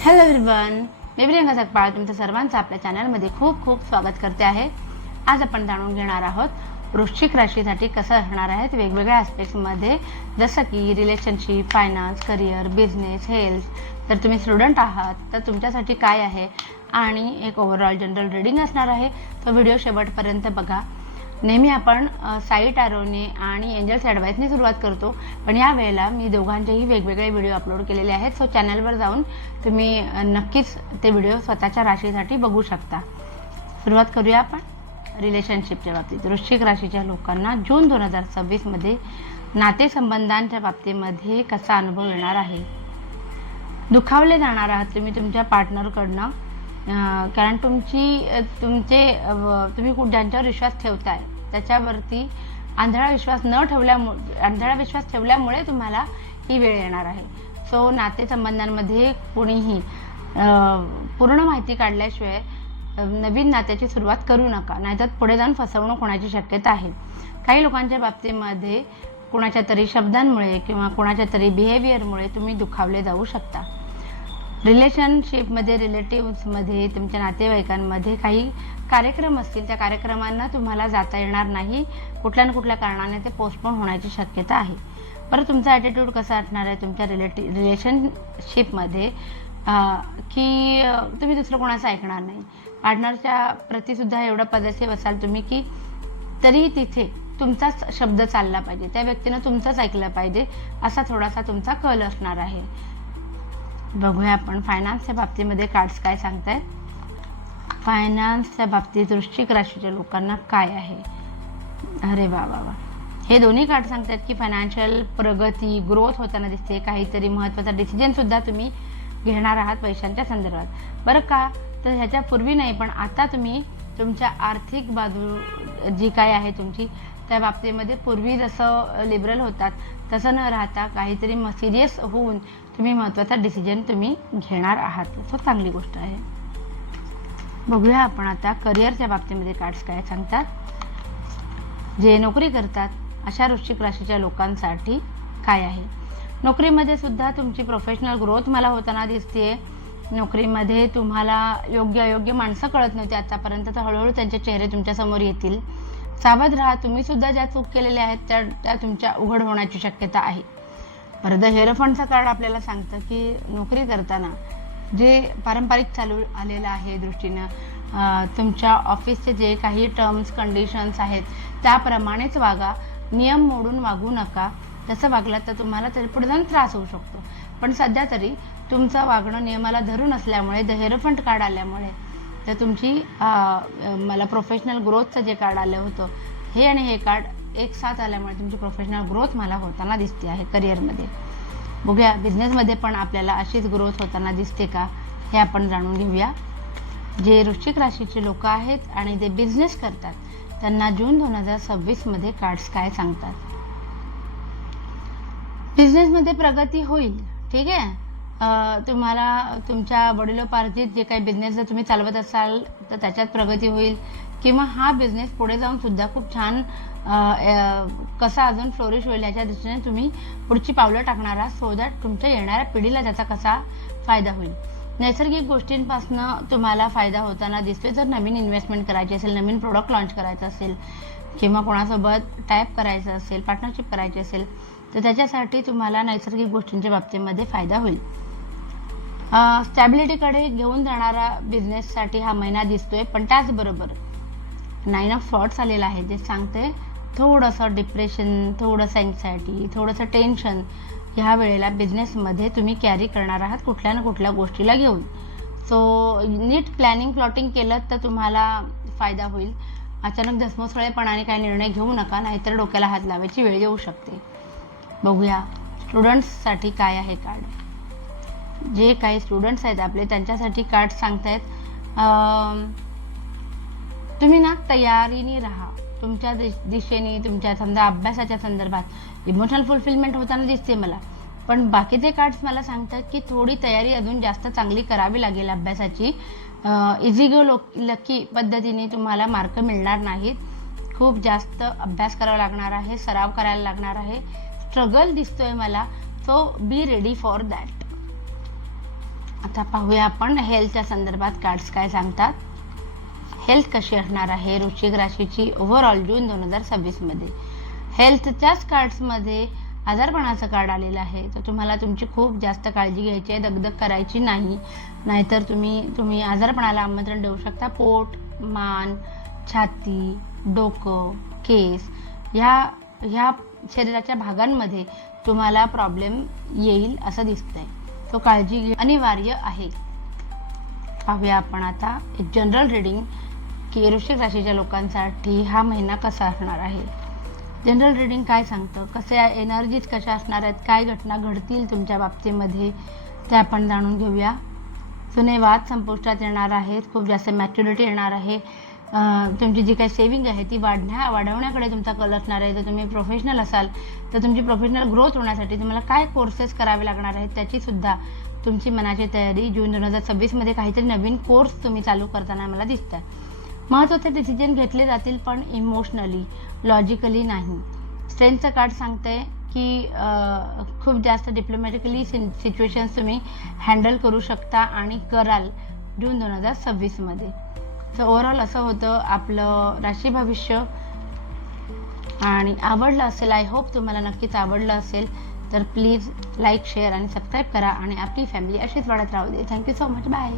Hello everyone, मी प्रियंका सकपाळ तुमचं सर्वांचं आपल्या चॅनलमध्ये खूप खूप स्वागत करते आहे. आज आपण जाणून घेणार आहोत वृश्चिक राशीसाठी कसं असणार आहे वेगवेगळ्या ॲस्पेक्ट्समध्ये, जसं की relationship, finance, career, business, health. जर तुम्ही स्टुडंट आहात तर तुमच्यासाठी काय आहे आणि एक ओव्हरऑल जनरल रीडिंग असणार आहे. तो व्हिडिओ शेवटपर्यंत बघा. नेहमी आपण साई टॅरोने आणि एंजल्स ॲडवाईसने सुरुवात करतो, पण या वेळेला मी दोघांचेही वेगवेगळे व्हिडिओ अपलोड केलेले आहेत. सो चॅनलवर जाऊन तुम्ही नक्कीच ते व्हिडिओ स्वतःच्या राशीसाठी बघू शकता. सुरुवात करूया आपण रिलेशनशिपच्या बाबतीत. वृश्चिक राशीच्या लोकांना जून 2026मध्ये नातेसंबंधांच्या बाबतीमध्ये कसा अनुभव येणार आहे. दुखावले जाणार आहात तुम्ही तुमच्या पार्टनरकडनं, कारण तुम्ही ज्यांच्यावर विश्वास ठेवताय त्याच्यावरती आंधळा विश्वास ठेवल्यामुळे तुम्हाला ही वेळ येणार आहे. सो नातेसंबंधांमध्ये कोणीही पूर्ण माहिती काढल्याशिवाय नवीन नात्याची सुरुवात करू नका, नाहीतर पुढे जाऊन फसवणूक होण्याची शक्यता आहे. काही लोकांच्या बाबतीमध्ये कोणाच्या तरी शब्दांमुळे किंवा कोणाच्या तरी बिहेवियरमुळे तुम्ही दुखावले जाऊ शकता. रिलेशनशिपमध्ये, रिलेटिव्समध्ये, तुमच्या नातेवाईकांमध्ये काही कार्यक्रम असतील, त्या कार्यक्रमांना तुम्हाला जाता येणार नाही. कुठल्या ना कुठल्या कारणाने ते पोस्टपोन होण्याची शक्यता आहे. बरं, तुमचा ॲटिट्यूड कसा असणार आहे तुमच्या रिलेशनशिपमध्ये, की तुम्ही दुसरं कोणाचं ऐकणार नाही. पार्टनरच्या प्रतीसुद्धा एवढं पॉझिटिव्ह असाल तुम्ही की तरी तिथे तुमचाच शब्द चालला पाहिजे, त्या व्यक्तीनं तुमचंच ऐकलं पाहिजे, असा थोडासा तुमचा कल असणार आहे. बघूया आपण फायनान्सच्या बाबतीमध्ये कार्ड्स काय सांगतायत. फायनान्सच्या बाबतीत वृश्चिक राशीच्या लोकांना काय आहे. अरे वा वा वा, हे दोन्ही कार्ड सांगतात की फायनान्शियल प्रगती, ग्रोथ होताना दिसते. काहीतरी महत्त्वाचा डिसिजनसुद्धा तुम्ही घेणार आहात पैशांच्या संदर्भात. बरं का, तर ह्याच्यापूर्वी नाही, पण आता तुम्ही तुमच्या आर्थिक बाजू जी काय आहे तुमची, त्या बाबतीमध्ये पूर्वी जसं लिबरल होतात तसं न राहता काहीतरी सिरियस होऊन तुम्ही महत्त्वाचा डिसिजन तुम्ही घेणार आहात. सो चांगली गोष्ट आहे. बघूया आपण आता करिअरच्या बाबतीमध्ये कार्ड्स काय सांगतात. जे नोकरी करतात अशा वृश्चिक राशीच्या लोकांसाठी काय आहे. नोकरीमध्ये सुद्धा तुमची प्रोफेशनल ग्रोथ मला होताना दिसते. नोकरीमध्ये तुम्हाला योग्य अयोग्य माणसं कळत नव्हती आतापर्यंत, तर हळूहळू त्यांचे चेहरे तुमच्यासमोर येतील. सावध राहा, तुम्ही सुद्धा ज्या चूक केलेल्या आहेत त्या तुमच्या उघड होण्याची शक्यता आहे. परत हेरफंडचा कार्ड आपल्याला सांगतं की नोकरी करताना जे पारंपरिक चालू आलेलं आहे दृष्टीनं, तुमच्या ऑफिसचे जे काही टर्म्स कंडिशन्स आहेत त्याप्रमाणेच वागा. नियम मोडून वागू नका. तसं वागलं तर तुम्हाला तरी पुढे जाऊन त्रास होऊ शकतो. पण सध्या तरी तुमचं वागणं नियमाला धरून असल्यामुळे, द हेरफंड कार्ड आल्यामुळे, तर तुमची मला प्रोफेशनल ग्रोथचं जे कार्ड आलं होतं हे आणि हे कार्ड एक साथ आल्यामुळे तुमची प्रोफेशनल ग्रोथ मला होताना दिसते आहे करिअरमध्ये. बघूया बिझनेसमध्ये पण आपल्याला अशीच ग्रोथ होताना दिसते का, हे आपण जाणून घेऊया. जे वृश्चिक राशीचे लोक आहेत आणि ते बिझनेस करतात त्यांना जून 2026मध्ये कार्ड्स काय सांगतात. बिझनेसमध्ये प्रगती होईल, ठीक आहे. तुम्हाला तुमच्या वडिलोपार्जित जे काही बिझनेस जर तुम्ही चालवत असाल तर त्याच्यात प्रगती होईल, किंवा हा बिझनेस पुढे जाऊन सुद्धा खूप छान कसा अजून फ्लोरिश होईल याच्या दृष्टीने तुम्ही पुढची पावलं टाकणार आहात, सो दॅट तुमच्या येणाऱ्या पिढीला त्याचा कसा फायदा होईल. नैसर्गिक गोष्टींपासून तुम्हाला फायदा होताना दिसतोय. जर नवीन इन्व्हेस्टमेंट करायची असेल, नवीन प्रोडक्ट लॉन्च करायचं असेल, किंवा कोणासोबत टायप करायचं असेल, पार्टनरशिप करायची असेल, तर त्याच्यासाठी तुम्हाला नैसर्गिक गोष्टींच्या बाबतीमध्ये फायदा होईल. स्टॅबिलिटीकडे घेऊन जाणारा बिझनेससाठी हा महिना दिसतोय. पण त्याचबरोबर 9 ऑफ सॉर्ट्स आलेला आहे, जे सांगते थोडंसं डिप्रेशन, थोडंसं अँक्झायटी, थोडंसं टेन्शन ह्या वेळेला बिझनेसमध्ये तुम्ही कॅरी करणार आहात कुठल्या ना कुठल्या गोष्टीला घेऊन. सो नीट प्लॅनिंग प्लॉटिंग केलं तर तुम्हाला फायदा होईल. अचानक धसमसळेपणाने काही निर्णय घेऊ नका, नाहीतर डोक्याला हात लावायची वेळ येऊ शकते. बघूया स्टुडंट्ससाठी काय आहे कार्ड. जे काही स्टुडंट्स आहेत आपले त्यांच्यासाठी कार्ड सांगतायत तुम्ही ना तयारीने राहा. तुमच्या दिशेने, तुमच्या समजा अभ्यासाच्या संदर्भात इमोशनल फुलफिलमेंट होताना दिसते मला, पण बाकीचे कार्ड्स मला सांगतात की थोडी तयारी अजून जास्त चांगली करावी लागेल अभ्यासाची. इझी गो लकी पद्धतीने तुम्हाला मार्क मिळणार नाहीत. खूप जास्त अभ्यास करावा लागणार आहे, सराव करायला लागणार आहे. स्ट्रगल दिसतोय मला, so be ready for that. आता पाहूया आपण हेल्थच्या संदर्भात कार्ड्स काय सांगतात. हेल्थ कशी असणार आहे वृश्चिक राशीची ओव्हरऑल जून 2026 मध्ये. हेल्थच्याच कार्ड्समध्ये आजारपणाचं कार्ड आलेलं आहे. तर तुम्हाला तुमची खूप जास्त काळजी घ्यायची आहे, दगदग करायची नाही, नाहीतर तुम्ही आजारपणाला आमंत्रण देऊ शकता. पोट, मान, छाती, डोकं, केस ह्या शरीराच्या भागांमध्ये तुम्हाला प्रॉब्लेम येईल असं दिसतंय. तो काळजी घेणे अनिवार्य आहे. पाहूया आपण आता एक जनरल रीडिंग की वृश्चिक राशीच्या लोकांसाठी हा महिना कसा असणार आहे. जनरल रीडिंग काय सांगतं, कसे एनर्जीज कशा असणार आहेत, काय घटना घडतील तुमच्या बाबतीमध्ये ते आपण जाणून घेऊया. जुने वाद संपुष्टात येणार आहेत, खूप जास्त मॅच्युरिटी येणार आहे. तुमची जी काही सेविंग आहे ती वाढवण्याकडे तुमचा कल असणार आहे. जर तुम्ही प्रोफेशनल असाल तर तुमची प्रोफेशनल ग्रोथ होण्यासाठी तुम्हाला काय कोर्सेस करावे लागणार आहेत त्याची सुद्धा तुमची मनाची तयारी. जून 2026 मध्ये काहीतरी नवीन कोर्स तुम्ही चालू करताना मला दिसत आहे. महत्त्वाचे डिसिजन घेतले जातील पण इमोशनली, लॉजिकली नाही. स्ट्रेंथचं कार्ड सांगतंय की खूप जास्त डिप्लोमॅटिकली सिच्युएशन्स तुम्ही हँडल करू शकता आणि कराल जून 2026 मध्ये. तर ओव्हरऑल असं होतं आपलं राशी भविष्य. आणि आवडलं असेल, आय होप तुम्हाला नक्कीच आवडलं असेल, तर प्लीज लाईक, शेअर आणि सबस्क्राईब करा आणि आपली फॅमिली अशीच वाढत राहू दे. Thank you so much. बाय.